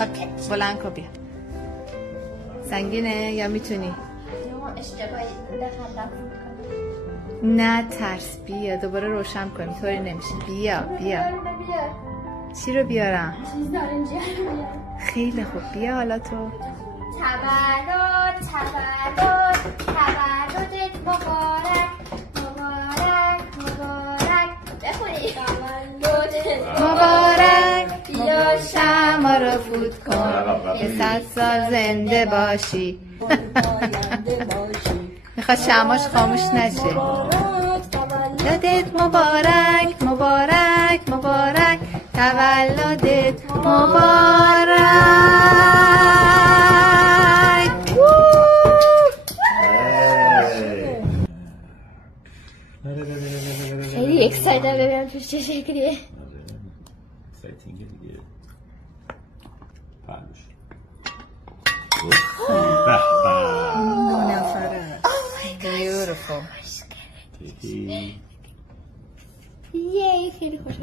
اوکی بلند کن بیا. سنگینه یا میتونی؟ نه ترس بیا دوباره روشن کنیم طوری نمیشه. بیا چی رو بیارم؟ چیز نارنجی رو بیارم. خیلی خوب بیا حالا تو. تولدت مبارک بخونی. مبارک بیا شمع رو فوت کن که 100 سال زنده باشی. میخواد شمعش خاموش نشه. تولدت مبارک مبارک مبارک تولدت مبارک. خیلی اکسایتم ببینم توش چه شکلیه. اکسایتینگه دیگه. پرموش Beautiful. یه خیلی خوشم.